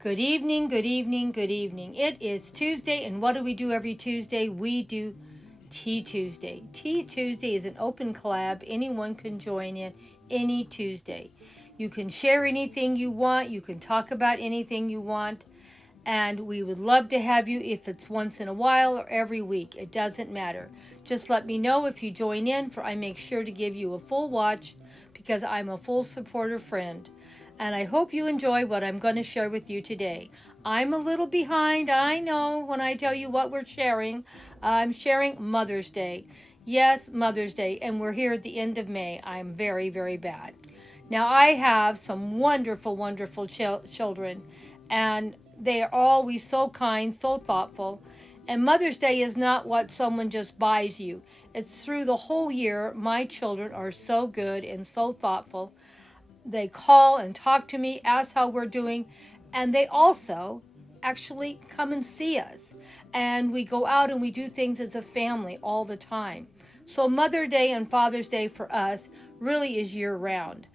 Good evening, good evening, good evening. It is Tuesday, and what do we do every Tuesday? We do Tea Tuesday. Tea Tuesday is an open collab. Anyone can join in any Tuesday. You can share anything you want. You can talk about anything you want. And we would love to have you if it's once in a while or every week. It doesn't matter. Just let me know if you join in, for I make sure to give you a full watch because I'm a full supporter friend. And I hope you enjoy what I'm going to share with you today. I'm a little behind, I know, when I tell you what we're sharing. I'm sharing Mother's Day. Yes, Mother's Day, and we're here at the end of May. I'm very, very bad. Now, I have some wonderful, wonderful children, and they are always so kind, so thoughtful. And Mother's Day is not what someone just buys you. It's through the whole year. My children are so good and so thoughtful. They call and talk to me, ask how we're doing, and they also actually come and see us. And we go out and we do things as a family all the time. So Mother's Day and Father's Day for us really is year round.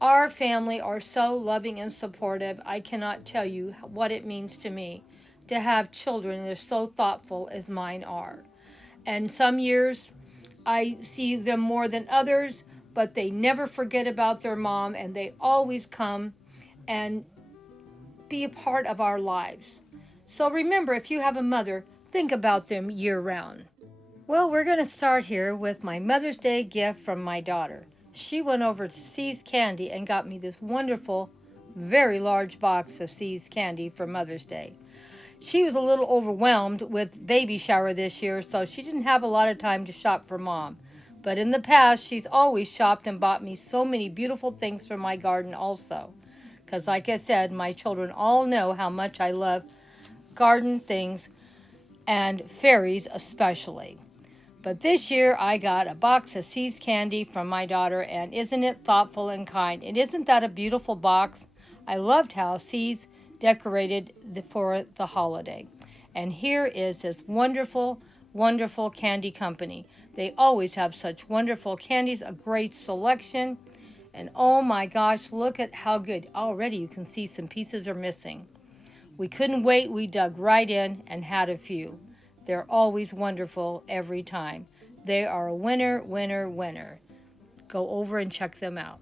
Our family are so loving and supportive. I cannot tell you what it means to me to have children that are so thoughtful as mine are. And some years I see them more than others, but they never forget about their mom, and they always come and be a part of our lives. So remember, if you have a mother, think about them year round. Well, we're going to start here with my Mother's Day gift from my daughter. She went over to See's Candy and got me this wonderful, very large box of See's Candy for Mother's Day. She was a little overwhelmed with baby shower this year, so she didn't have a lot of time to shop for Mom. But in the past, she's always shopped and bought me so many beautiful things for my garden also. Because like I said, my children all know how much I love garden things and fairies especially. But this year, I got a box of See's Candy from my daughter, and isn't it thoughtful and kind? And isn't that a beautiful box? I loved how See's decorated for the holiday. And here is this wonderful, wonderful candy company. They always have such wonderful candies, a great selection. And oh my gosh, look at how good. Already you can see some pieces are missing. We couldn't wait. We dug right in and had a few. They're always wonderful every time. They are a winner, winner, winner. Go over and check them out.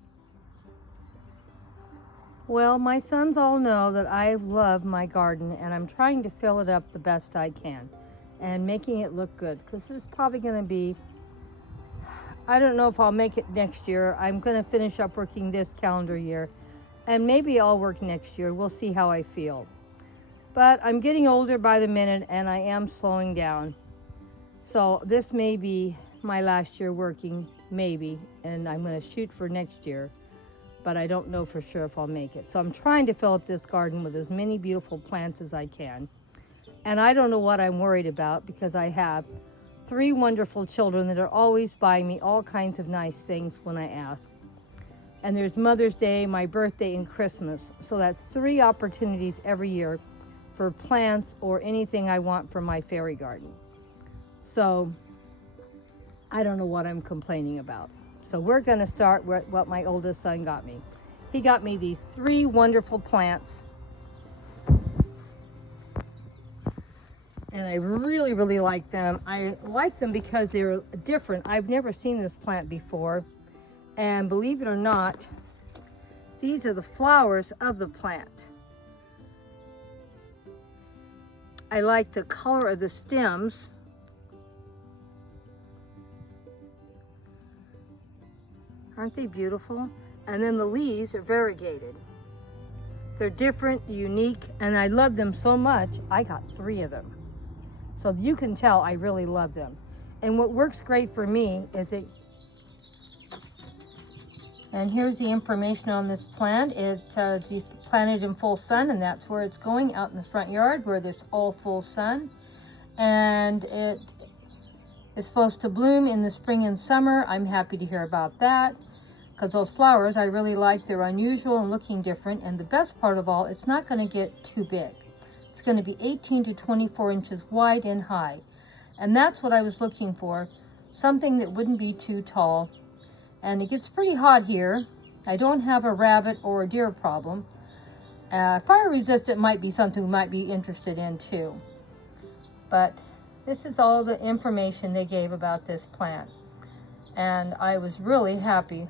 Well, my sons all know that I love my garden, and I'm trying to fill it up the best I can and making it look good, because this is probably going to be, I don't know if I'll make it next year. I'm going to finish up working this calendar year, and maybe I'll work next year. We'll see how I feel. But I'm getting older by the minute, and I am slowing down. So this may be my last year working, maybe, and I'm going to shoot for next year. But I don't know for sure if I'll make it. So I'm trying to fill up this garden with as many beautiful plants as I can. And I don't know what I'm worried about, because I have 3 wonderful children that are always buying me all kinds of nice things when I ask. And there's Mother's Day, my birthday, and Christmas. So that's 3 opportunities every year for plants or anything I want for my fairy garden. So I don't know what I'm complaining about. So we're going to start with what my oldest son got me. He got me these 3 wonderful plants. And I really, really like them. I like them because they're different. I've never seen this plant before. And believe it or not, these are the flowers of the plant. I like the color of the stems. Aren't they beautiful? And then the leaves are variegated. They're different, unique, and I love them so much, I got 3 of them. So you can tell I really love them. And what works great for me is it, and here's the information on this plant. It's planted in full sun, and that's where it's going, out in the front yard where there's all full sun. And it is supposed to bloom in the spring and summer. I'm happy to hear about that, because those flowers I really like. They're unusual and looking different. And the best part of all, it's not going to get too big. It's going to be 18 to 24 inches wide and high. And that's what I was looking for, something that wouldn't be too tall. And it gets pretty hot here. I don't have a rabbit or a deer problem. Fire resistant might be something we might be interested in too. But this is all the information they gave about this plant. And I was really happy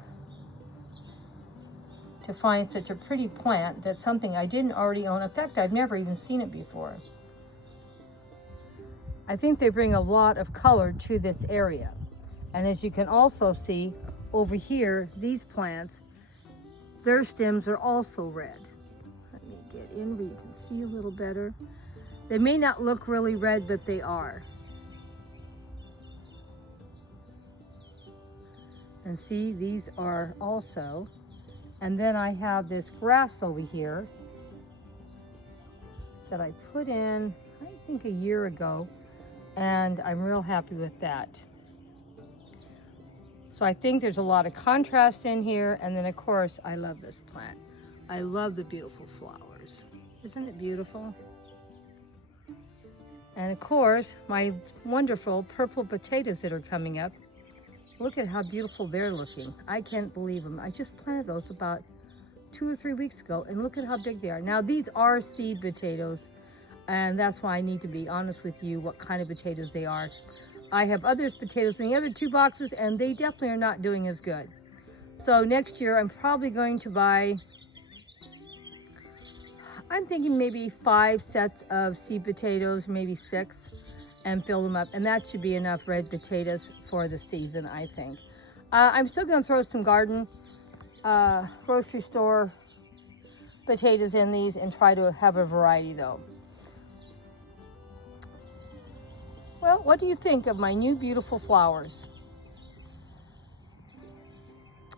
to find such a pretty plant that's something I didn't already own. In fact, I've never even seen it before. I think they bring a lot of color to this area. And as you can also see over here, these plants, their stems are also red. Let me get in where you can see a little better. They may not look really red, but they are. And see, these are also. And then I have this grass over here that I put in, I think a year ago, and I'm real happy with that. So I think there's a lot of contrast in here, and then of course, I love this plant. I love the beautiful flowers. Isn't it beautiful? And of course, my wonderful purple potatoes that are coming up. Look at how beautiful they're looking. I can't believe them. I just planted those about 2 or 3 weeks ago, and look at how big they are. Now, these are seed potatoes, and that's why I need to be honest with you what kind of potatoes they are. I have other potatoes in the other 2 boxes, and they definitely are not doing as good. So next year, I'm probably going to buy, I'm thinking maybe 5 sets of seed potatoes, maybe 6, and fill them up. And that should be enough red potatoes for the season, I think. I'm still going to throw some garden, grocery store potatoes in these and try to have a variety though. Well, what do you think of my new beautiful flowers?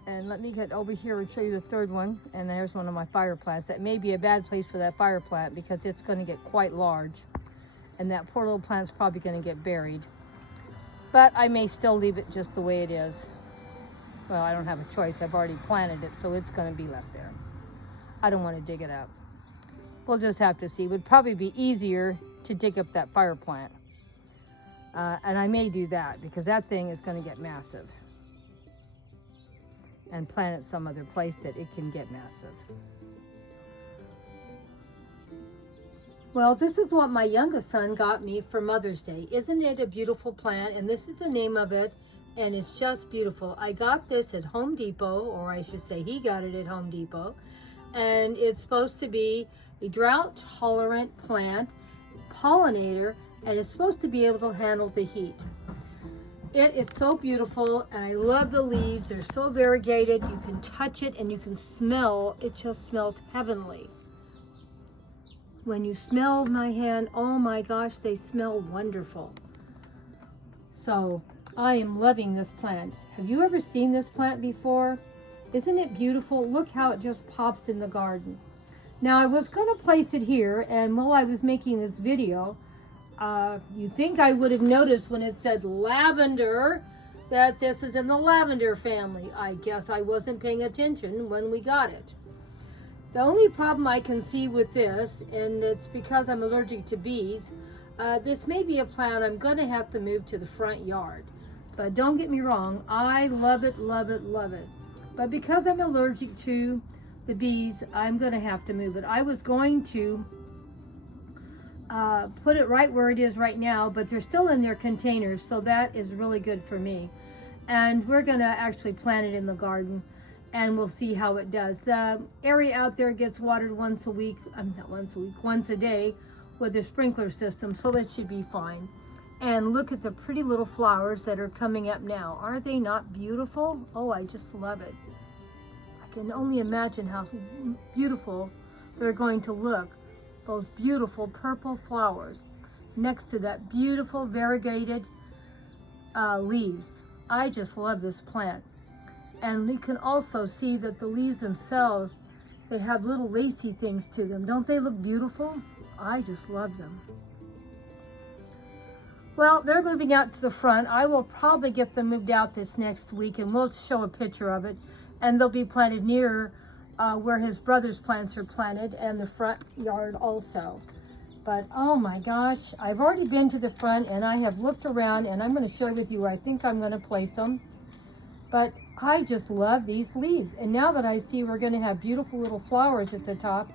And let me get over here and show you the third one. And there's one of my fire plants. That may be a bad place for that fire plant because it's going to get quite large. And that poor little plant's probably going to get buried. But I may still leave it just the way it is. Well, I don't have a choice. I've already planted it, so it's going to be left there. I don't want to dig it up. We'll just have to see. It would probably be easier to dig up that fire plant. And I may do that because that thing is going to get massive. And plant it some other place that it can get massive. Well, this is what my youngest son got me for Mother's Day. Isn't it a beautiful plant? And this is the name of it, and it's just beautiful. I got this at Home Depot, or I should say he got it at Home Depot. And it's supposed to be a drought-tolerant plant, pollinator, and it's supposed to be able to handle the heat. It is so beautiful, and I love the leaves. They're so variegated. You can touch it and you can smell. It just smells heavenly. When you smell my hand, oh my gosh, they smell wonderful. So I am loving this plant. Have you ever seen this plant before? Isn't it beautiful? Look how it just pops in the garden. Now I was going to place it here, and while I was making this video, you think I would have noticed when it said lavender that this is in the lavender family. I guess I wasn't paying attention when we got it. The only problem I can see with this, and it's because I'm allergic to bees, this may be a plant I'm going to have to move to the front yard. But don't get me wrong, I love it, love it, love it. But because I'm allergic to the bees, I'm going to have to move it. I was going to put it right where it is right now, but they're still in their containers, so that is really good for me. And we're going to actually plant it in the garden, and we'll see how it does. The area out there gets watered once a week, not once a week, once a day with a sprinkler system, so it should be fine. And look at the pretty little flowers that are coming up now. Are they not beautiful? Oh, I just love it. I can only imagine how beautiful they're going to look. Those beautiful purple flowers next to that beautiful variegated leaves. I just love this plant. And you can also see that the leaves themselves, they have little lacy things to them. Don't they look beautiful? I just love them. Well, they're moving out to the front. I will probably get them moved out this next week, and we'll show a picture of it. And they'll be planted near where his brother's plants are planted, and the front yard also. But oh my gosh, I've already been to the front and I have looked around, and I'm going to share with you where I think I'm going to place them. But I just love these leaves. And now that I see we're going to have beautiful little flowers at the top,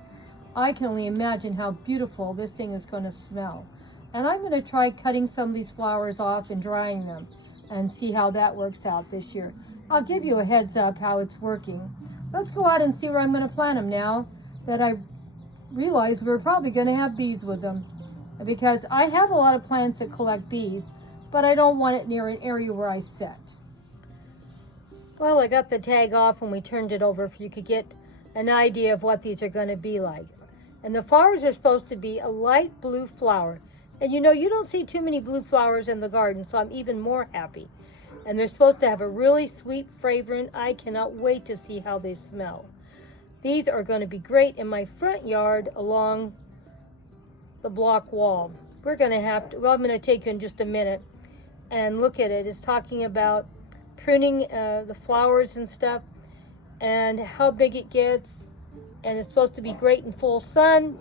I can only imagine how beautiful this thing is going to smell. And I'm going to try cutting some of these flowers off and drying them and see how that works out this year. I'll give you a heads up how it's working. Let's go out and see where I'm going to plant them now that I realize we're probably going to have bees with them. Because I have a lot of plants that collect bees, but I don't want it near an area where I set. Well, I got the tag off when we turned it over if you could get an idea of what these are going to be like. And the flowers are supposed to be a light blue flower. And you know, you don't see too many blue flowers in the garden, so I'm even more happy. And they're supposed to have a really sweet fragrance. I cannot wait to see how they smell. These are going to be great in my front yard along the block wall. We're going to have to, well, I'm going to take you in just a minute and look at it. It's talking about pruning the flowers and stuff and how big it gets. And it's supposed to be great in full sun,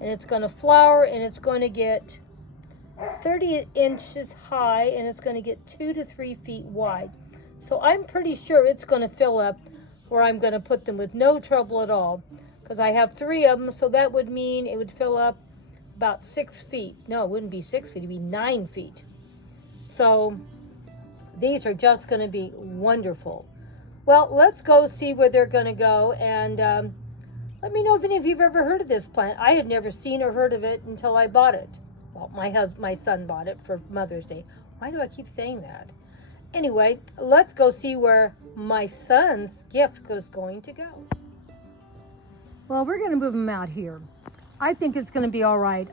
and it's going to flower, and it's going to get 30 inches high, and it's going to get 2 to 3 feet wide. So I'm pretty sure it's going to fill up where I'm going to put them with no trouble at all, because I have 3 of them, so that would mean it would fill up about 6 feet. No, it wouldn't be 6 feet, it'd be 9 feet. So these are just going to be wonderful. Well, let's go see where they're going to go, and let me know if any of you have ever heard of this plant. I had never seen or heard of it until I bought it. Well, my son bought it for Mother's Day. Why do I keep saying that? Anyway, let's go see where my son's gift is going to go. Well, we're going to move them out here. I think it's going to be all right.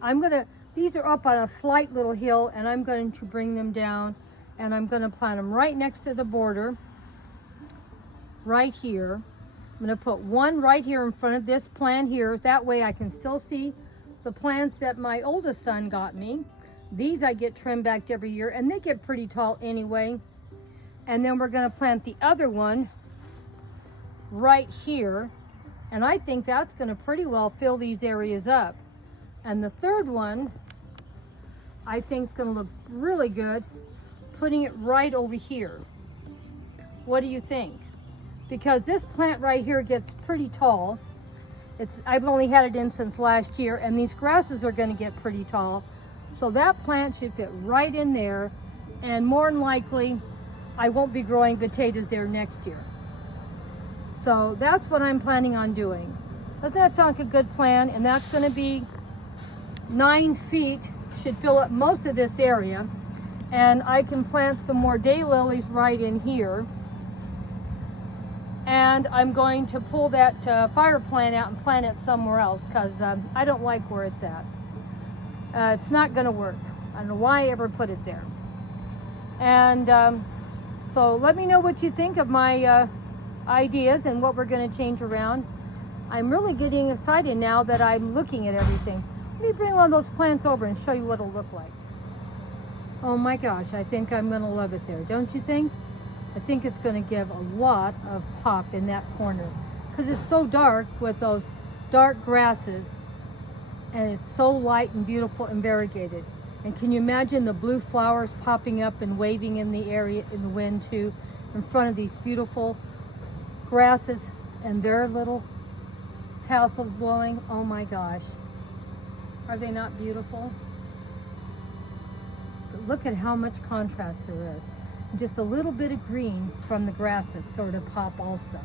These are up on a slight little hill, and I'm going to bring them down, and I'm going to plant them right next to the border, right here. I'm going to put one right here in front of this plant here. That way I can still see the plants that my oldest son got me. These I get trimmed back every year, and they get pretty tall anyway. And then we're going to plant the other one right here. And I think that's going to pretty well fill these areas up. And the third one, I think is going to look really good, putting it right over here. What do you think? Because this plant right here gets pretty tall. I've only had it in since last year, and these grasses are going to get pretty tall. So that plant should fit right in there, and more than likely, I won't be growing potatoes there next year. So that's what I'm planning on doing. Doesn't that sound like a good plan? And that's going to be 9 feet, should fill up most of this area. And I can plant some more daylilies right in here. And I'm going to pull that fire plant out and plant it somewhere else, because I don't like where it's at. It's not going to work. I don't know why I ever put it there. And so let me know what you think of my ideas and what we're going to change around. I'm really getting excited now that I'm looking at everything. Let me bring one of those plants over and show you what it'll look like. Oh my gosh, I think I'm going to love it there, don't you think? I think it's going to give a lot of pop in that corner, because it's so dark with those dark grasses, and it's so light and beautiful and variegated. And can you imagine the blue flowers popping up and waving in the area in the wind too, in front of these beautiful grasses and their little tassels blowing? Oh my gosh, are they not beautiful? But look at how much contrast there is. Just a little bit of green from the grasses sort of pop also.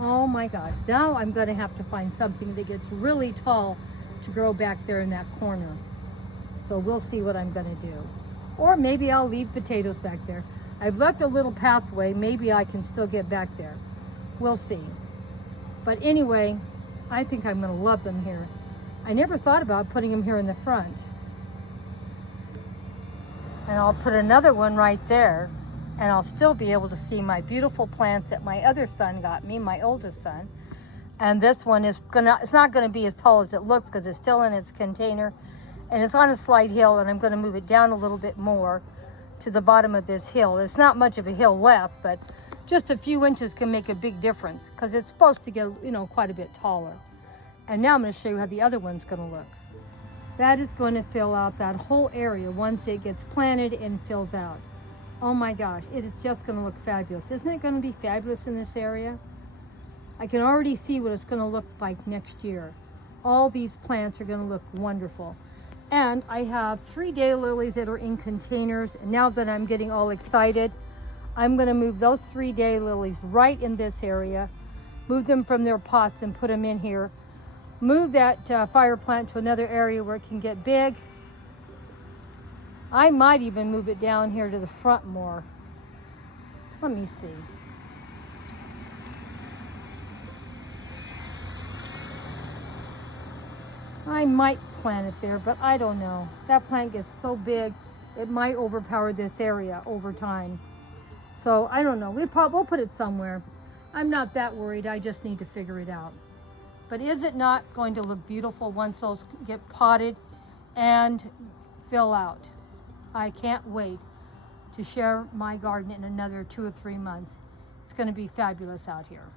Oh my gosh, now I'm going to have to find something that gets really tall to grow back there in that corner. So we'll see what I'm going to do. Or maybe I'll leave potatoes back there. I've left a little pathway, maybe I can still get back there. We'll see. But anyway, I think I'm going to love them here. I never thought about putting them here in the front. And I'll put another one right there, and I'll still be able to see my beautiful plants that my other son got me, my oldest son. And this one is it's not gonna be as tall as it looks, because it's still in its container, and it's on a slight hill, and I'm gonna move it down a little bit more to the bottom of this hill. There's not much of a hill left, but just a few inches can make a big difference, because it's supposed to get, you know, quite a bit taller. And now I'm gonna show you how the other one's gonna look. That is going to fill out that whole area once it gets planted and fills out. Oh my gosh, it is just going to look fabulous. Isn't it going to be fabulous in this area? I can already see what it's going to look like next year. All these plants are going to look wonderful. And I have 3 daylilies that are in containers. And now that I'm getting all excited, I'm going to move those 3 daylilies right in this area, move them from their pots and put them in here. Move that fire plant to another area where it can get big. I might even move it down here to the front more. Let me see. I might plant it there, but I don't know. That plant gets so big, it might overpower this area over time. So I don't know. We'll put it somewhere. I'm not that worried. I just need to figure it out. But is it not going to look beautiful once those get potted and fill out? I can't wait to share my garden in another 2 or 3 months. It's going to be fabulous out here.